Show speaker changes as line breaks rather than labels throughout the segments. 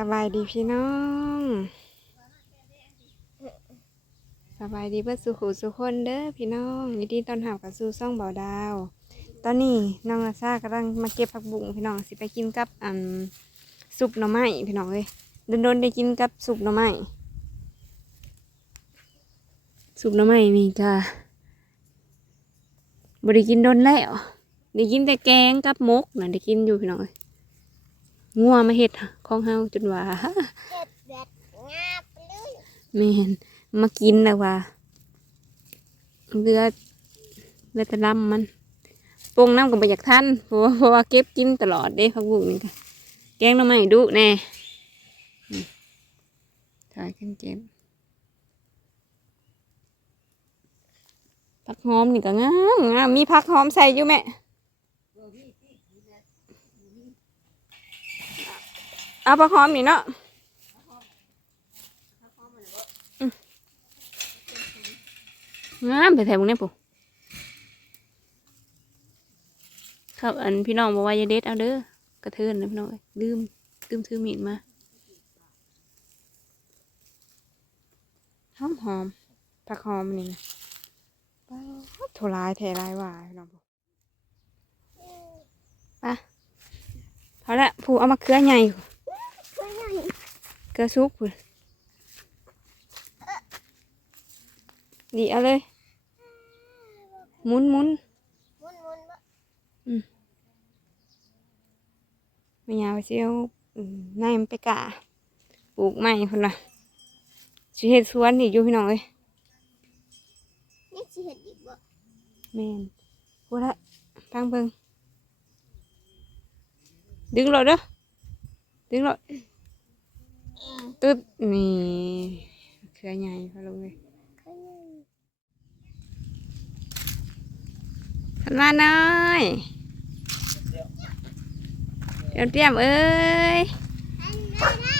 สบายดีพี่น้องสบายดีเพื่อสุขุสุขคนเด้อพี่น้องยินดีต้อนรับกับสู่ซ่องเบาดาว ตอนนี้น้องอาซากำลังมาเก็บผักบุ้งพี่น้องสิไปกินกับอันซุปหน่อไม้พี่น้องเลยโดนๆได้กินกับซุปหน่อไม้ซุปหน่อไม้นี่จ้าบได้กินโดนแล้วได้กินแต่แกงกับมกน่ะได้กินอยู่พี่น้องเอ้ย งัวมาเห็ดของเฮาจนว่า
เด็ดเด็ดงาบเลย
แม่นมากินแล้วว่าเลือเลือดตะลำมันปงน้ำกับไปอยากทันเพราะว่าเพราะว่าเก็บกินตลอดเด้พักบุ้งนี่ค่ะแกงน้ำใหม่ดุแน่ถ่ายกันเก็บผักหอมนี่ก็งามงามมีผักหอมใส่อยู่แม่ เอาผักหอมนี่เนาะงามไปแถวพวกนี้ปุ๊ครับอันพี่น้องบอกว่าอย่าเด็ดเอาเด้อกระเทือนนะพี่น้องเอ้ยลืมลืมถือมีดมาหอมหอมผักหอมนี่นะป๊าดโทรายแทรายว่าพี่น้องปุ๊ไปพอละผู้เอามาเครือใหญ่
ช่วยหน่อย
เครือซุกพุ่นดีเอาเลยหมุนหมุน
มุนมุนบ่
ไม่ยาวเชียวนายมันไปกะปลูกไม้คนละสิเฮ็ดสวนอีกอยู่พี่น้องเอ้ย
นี่สิเห็ดอีกบ่
แม่นพูดละฟังเบิ่งดึงรถเด้อดึงรถ ตึ๊ดนี่เครือใหญ่พอลงเลย
ช่วยหน่อย
ขันมาหน่อยเตรียมเตรียมเอ้ย
อันนั้นนะ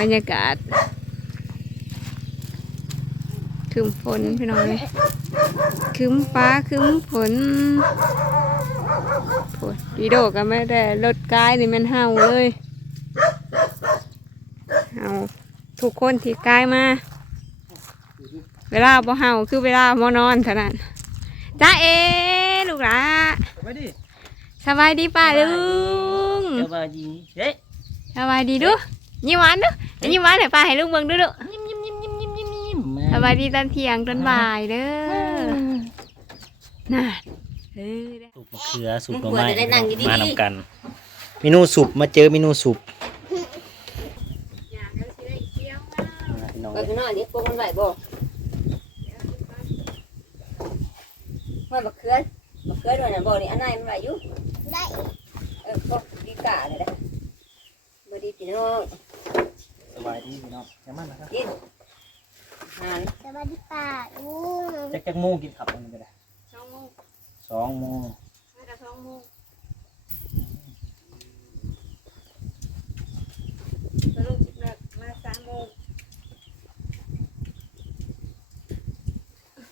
บรรยากาศคืมฝนพี่น้องเลยคืมฟ้าคืมฝนฝนดีโดก็ไม่ได้รถกายนี่มันเห่าเลยเห่า ทุกคนที่กายมา เวลาบ่เห่าคือเวลาบ่นอนเท่านั้นจ้าเอลูกหลา
ไปดิ
สบายดีป่าลุง
สบายดีเฮ้ย
สบายดีดูยิ้มหวานดูยิ้มหวานให้ป้าให้ลุงเบิ่งดูดู
ยิ้มยิ้มยิ้มยิ้มยิ้มยิ้มยิ้ม
สบายดีตอนเที่ยงตอนบ่ายเด้อน่าเด้อเด้อ
สุปมะเขือสุปหน่อไม้มานำกันเมนูสุปมาเจอเมนูสุปพี่น้อง
ไปข้างนอกนี่พวกมันไหวบ่ว่าบักเขือบักเขือด้วยนะบ่นี่อันไหนมันไหวอยู่
ได้
เออพวกดีกาเลยนะบ่ดีพี่น้อง
สบายดีพี่น้องยังมันนะครับ
กินหาน
สวัสดีป่าลุง
จักจักโมงกินขับมันก็ได้
สองโมง
สองโมง
มาแต่สองโมงสรุปเลิกมาสามโมง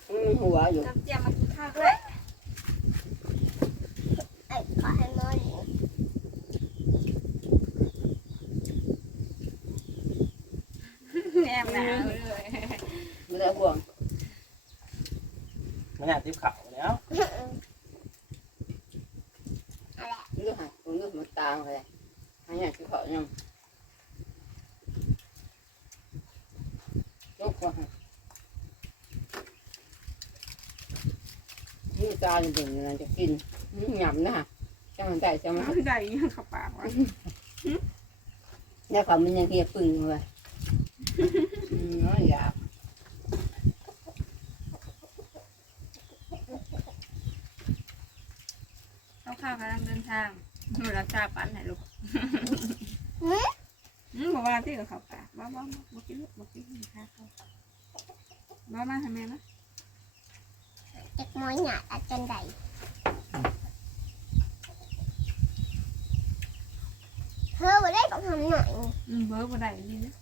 มันมี หัวอยู่
น้ำเจียมมากินข้าวด้วย
ไอ้ขอให้มอน
แอบหนาวเลย
มันจะห่วง
มันอยากติ๊บขาวแล้ว
มันก็หักมันก็มันตามไปอันนี้คือเขายังยกว่า นี่ตาจริงๆนะจะกินหยำนะจะมันใจจะมา
ไม่ได้ยังขับปากวะ
เนี่ยเขามันยังเฮียปึงเลยอืมน้อยอยาก
ข้าวข้าวกำลังเดินทางหนูรับทราบปันไหนลูกอืมบอกว่าที่กับเขาปากบ้าบ้าบ้ากินลูกบ้ากินข้าวบ้ามาทำไมนะ
เด็กมอยหยาดอาจารย์ใดเธอบ่ได้ต้องทำหน่อย
อืมเบอร์บ่ได้ดีนะ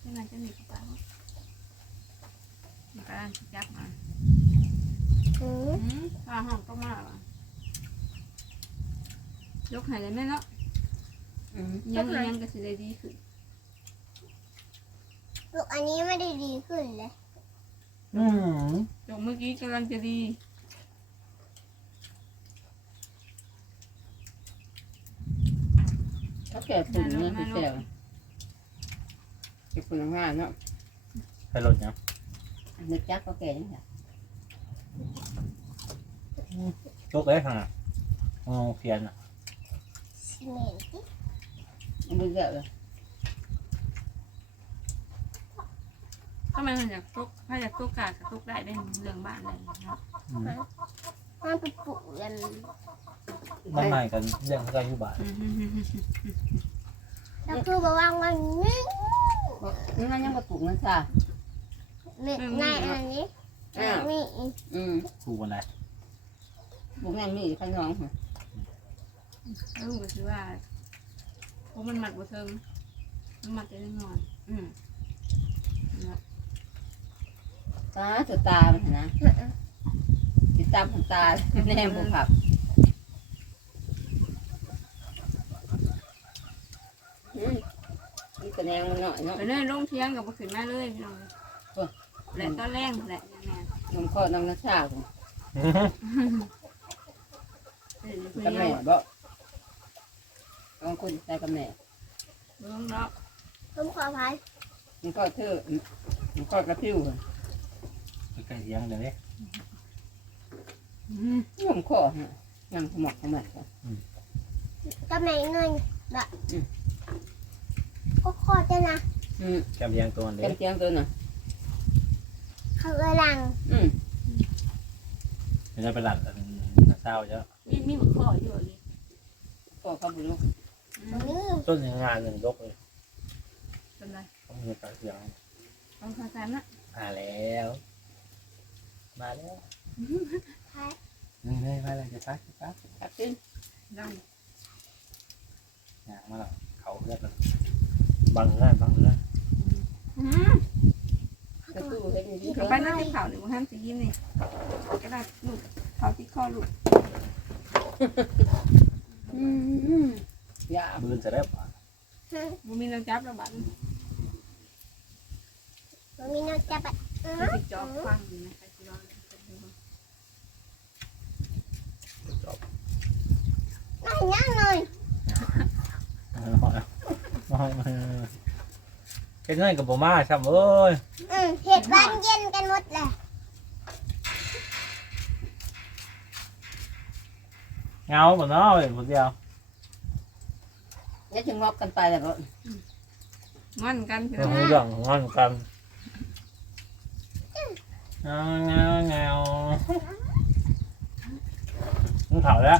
ที่นั่นจะมีกระเป๋ามันกำลังจับมา
อืม
อืมข้าวหอมก็มาว่ะยกใหายเลยแม่เนาะ
อืม
ยังยังก็สิได้ดีขึ้น
ลูกอันนี้ไม่ได้ดีขึ้นเลย
อืม
จงเมื่อกี้กำลังจะดี
เขาแก่ฝุ่นเนี่ยพี่แก้วเก็บฝุ่นงายเนาะ
ไปรถเนาะ
นึกจักเขาแก่ยังไง
จกเลยค่ะอ๋อเพียนอะ
เมนต์
มันไม่เยอะเลย
ทำไมมันอยากตกถ้าอยากตกกาก็ตกได้ได้เรื่องบ้านเลยเนาะ
อืม
มันไปปลูกกัน
น้ำใหม่กันเรื่องเขาก็อยู่บ้าน
อืม
แล้วคือบอกว่ามันนี่
นี่นั่นยังมาปลูกนั่นซ่า
เม็ดง่ายอันนี้
อ้าว
นี่
อืม
ครูวันไหน
ปลูกนั่นมีข้างน้องค่ะ
แล้วก็คือว่าเพราะมันหมัดบ่เทิงมันหมัดจะได้นอนอืม
ตาตัวตามันนะติดตามของตาแน่บุผับอืมนี่กระแนงมันหน่อยเนาะ
ไปเลยลงเทียงกับบ่ขึ้นมาเลยพี่น้องแหละก็แรงแหละแม่
น้ำข้อน้ำน้ำชาของ
เออ
กับแม่บ่บางคนใส่กับแม่
ลงเนาะ
ผมขอพาย
มันก็เธอมันก็กระพิ้วค่ะ
ใกล้เที่ยงเดี๋ยวนี้
อืม
น้ำข้อฮะนั่งขมอกขมัดค่ะ
ก็ไม่เงินละก็ขอจะนะ
อืม
แกมเลี้ยงตัวนี้
เต็มเตียงตัวน่ะ
เขากำลัง
อืม
ไม่ได้ไปหลัดอันเศร้าจ้ะ
มีมีบักข้ออยู่เลย
ข้อเขาบุรุษ
ตรงนี้
ต้นยังงานหนึ่งยกเลย
เป็นไร
ต้องมีการเสียง
ต้องทำตามนะ
มาแล้ว มาแล้ว
พาย
นี่นี่มาแล้วจะพักจะพัก
ตักขึ้น
ได้
อย่างมาแล้วเขาเรียกกันบังเลยบังเลย
อืม
กระตู้เห็นดี
กลับไปนั่งที่เขาหรือว่าห้ามสิยิ้มนี่ก็ได้ลูกเขาที่ข้อลูก
อืมยา
มือจะได้ปะ
บ่มีน้ำจับแล้วบัด
มันมีน้ำจับอะอืม
มันสิจอบฟังนะคะสิลอง
ไม่ยังเลย
เฮ็ดเงินกับบ่มาซ้ำเอ้ย
อืมเห็ดวันเย็นกันหมดเลย
เงาบ่เนาะเห็นคนเดียว
เนี่ยจะงอกกันไปแล้วก็
งอนกันพี่
เรื่
น้
อ
องง
เรื่องงอนกันเงาเงาเงามึงเผาแล้ว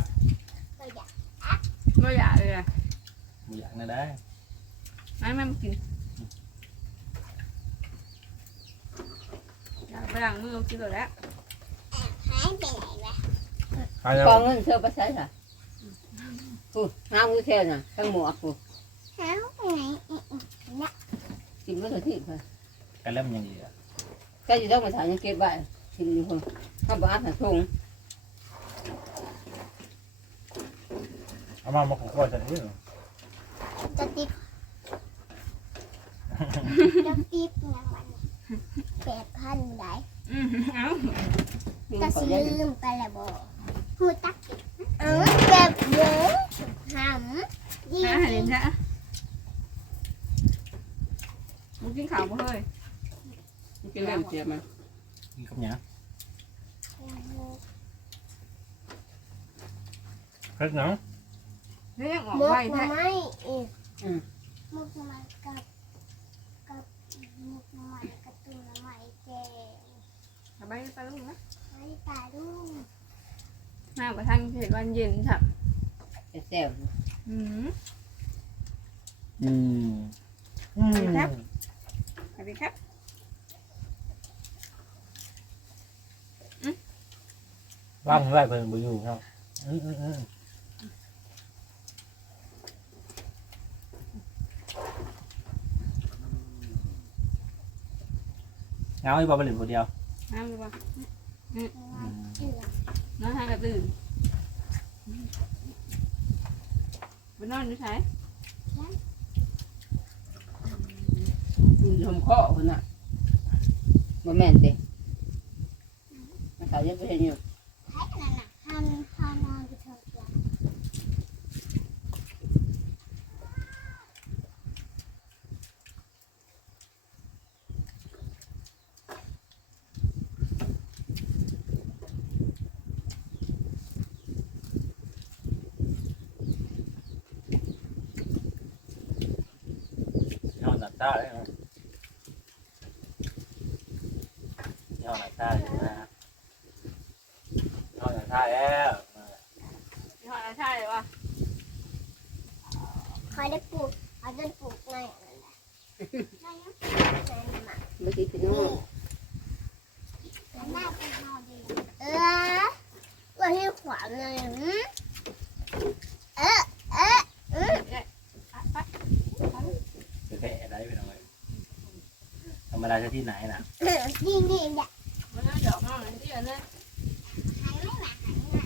ก็อยาก
บ่อยากเลยอะ
มึงอยากนะได้
ไม่ไม่มากินอยากไปล้างมือกินตัวแล้ว
หายไปไหนวะ
เอาแล้ว
กองเงินเธอไปใช้ค่ะกูห้ามกูเท่น่ะทั้งหมวกกู
หายไปไหนอืมอืม
กินไม่ถึงที่ค่ะ
กันแล้วมันยังดีอะ
ก็จะต้องมาถ่ายยังเก็บไว้กินอยู่คนเขาบอกอัดหาทุ่ง
เอามามาของข้อยจะได้เหรอ
จะติด จะติดนะวันแปดพันได้
อืมเอ้า
กิน
จะ
ก่อน
ซื้
ได้
อลืมไปแล้วบ่หูตักเออแบบเยอะหำยี่
หา
สิ
เห็น
บ
จ้ะมึงกินข้าวบ่เฮ้ย
กินเล่มเสียมัน
กินกับหยังเฮ็ดหยัง
เฮ้ยยังออก
มุก
ไว
หน่
แท้
อไม้อีกมุกหน่อไม้กับกับมุกหน่อไม้กับตุ้นหน่อไม้แกง
ส บายไปลูกนะ
ไม้ปลาดุ้ง
มาประทังเห็ดวันเย็นครับ
แซ่บ
อืม
อืมอืม
ครับสวัสดีครับ
ว่างไว้เพิ่นบ่อยู่เนาะอืมอืมอืมเงาอีบ่ไปเล่นผู้เดียว
น้ำดีกว่า
เชื่อ
น้องทานกระตื่นไปนอนอยู่ใช่
กินลมข้อคนน่ะบ่แม่นติมันเขาจะไปเห็นอยู่
ให้นั่นน่ะห้ามห้ามนอนไปเถอะจ้ะ
ยอดหนักตาเลยยอดหนักตาเลยนะยอดหนักตาแล้ว
ยี่ห้ออะไรใช่เลยวะ
คอยได้ปลูกเอาจนปลูกง่ายนั่นแหละง่ายนะง่ายมาก
บ่สิเป็นน้อง
แล้วหน้าเป็นนอดีเออว่าให้ขวางเลยหืมเออเอออืม
จะแค่อะไรไปหน่อยธรรมดาจะ ที่ไหนน่ะ
นี่นี่เนี่ย
มันน่าดอกมากเลยที่อันนั้
หายไม่มาหันมา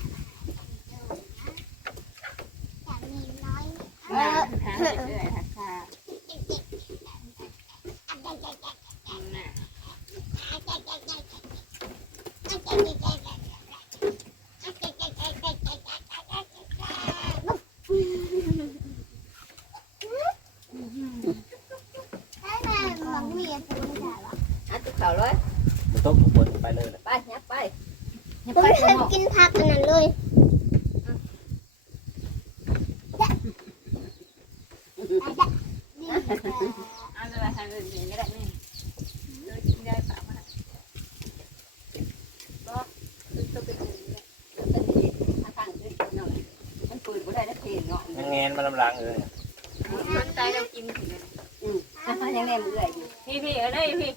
จะมีน้อยเอ
หา
อ
หาเรื่อยคา น่ะ
อัดเขาเลย
มันต้องบนไปเลย
ไปยับไปยับ
ผม
ไป
ไม่เค
ข้าง
ย
นอก
กินผักอันนั้นเลย
เอาจะไปทาง อื่นเองก็ได้นี่เออกินได้ปะมาก็คือตัวเป็นอย่างนี้แหละ
ทางขึ้นเนาะมันปืนบ่ได้นะเพลงเนาะ
ยังแงนมาลำลังเลย
สนใจเรากินถึงเลย
อืมยังแน่มือเลยอยู่
พี่พี่เออได้พี่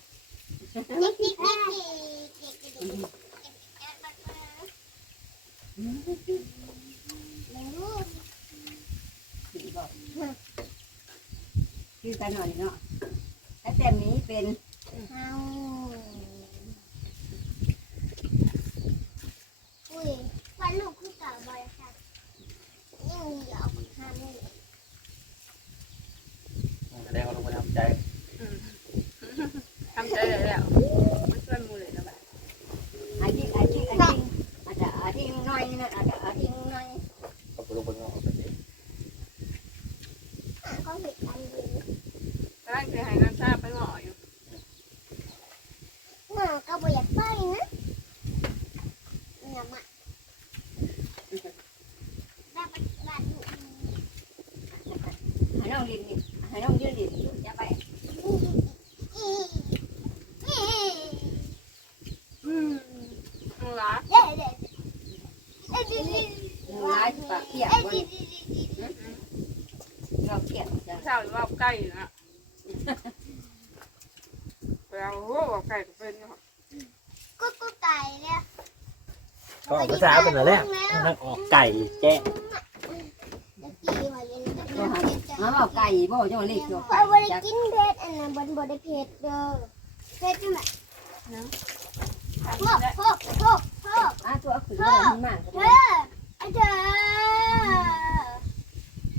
นี่นี่นี่นี่ลูก
สิบอกคือกันหน่อยเนาะ แต่แต้มนี้เป็น
เฮาอุ้ยวันลูกคือเก่าบริษัทยังมีเหล่าห้ามือ
แสดงว่าลงมาทำใจ
ทำใจเลยแล้วมันช่วยมูเลยนะบ้า
อาทิตย์อาทิตย์อาทิตย์อาจจะอาทิตย์น้อยนะอาจจะอาทิตย์น้อย
กับลงบนงอ
ก็เห็นกันอยู่
ตอนแรกคือให้น้ำชาไปหมออยู่
หน้าก็บ่อยากไปนะเนี่ยมาบ้านบ้านลูก
ให้น้องดินนี่ให้น้องยืนดินอย่าไป
อืมมึงรัก
เด้เด้เอ้ยดิดิ
ร้ายปากเปียก
เอ้ย
วัน
ดิดิดิดิ
เราเปียกจ้ะ
เช้าหรือว่า ใกล้อยู่นะไปเอาโอ้ไก่ก็เป็นเนาะ
กูกูไก่เนี่ย
ก็ภาษาเป็นอะไรนั่งออกไก่แจ้ง
ตะกี้ว่าเย็นตะกี้ว่าเย็นจ้ะ
มาเอาไก่บ่จังเล็กอยู่
ข้อยบ่ได้กินเผ็ดอันนั้นบ่บ่ได้เผ็ดเด้อเผ็ดจังได๋
ทำ
โพก
ได้
โพกโพกโพก
อะตัวขึ้นมาขึ้นมา
เธอไอ้เธอ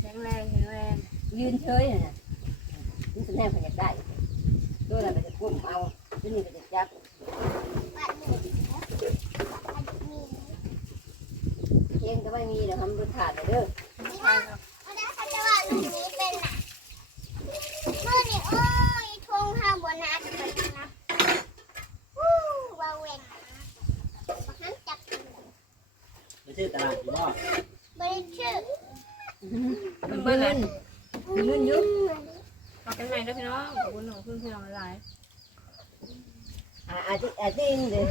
แข็งแรงแข็งแรง
ยืนเฉยน่ะ นี่แน่พยากได้ตัวอะไรไปจะกุ้มเอาตัวนี้ไปจะจับ
บ้านนี้นะบ้านนี้
เองก็ไม่มีเดี๋ยวทำรถขาดเด้อ
นี่นะมันได้คันว่าลูกนี้เป็นน่ะมื้อนี้โอ้ยทงห้าบ่นาจะไปนะวู้ว้าวแหว่งบักนั้นจับ
ไม่ใช่ตลาดที่ว่า
บ่ได้ชื่อ
มันเบิ้ลมันเบิ้ลยุบ
มากันใหม่ด้วยพี่น้องขอบคุณหนูเพื่อนพี่น้องหลาย
อะอาทิตย์อาทิตย์เด้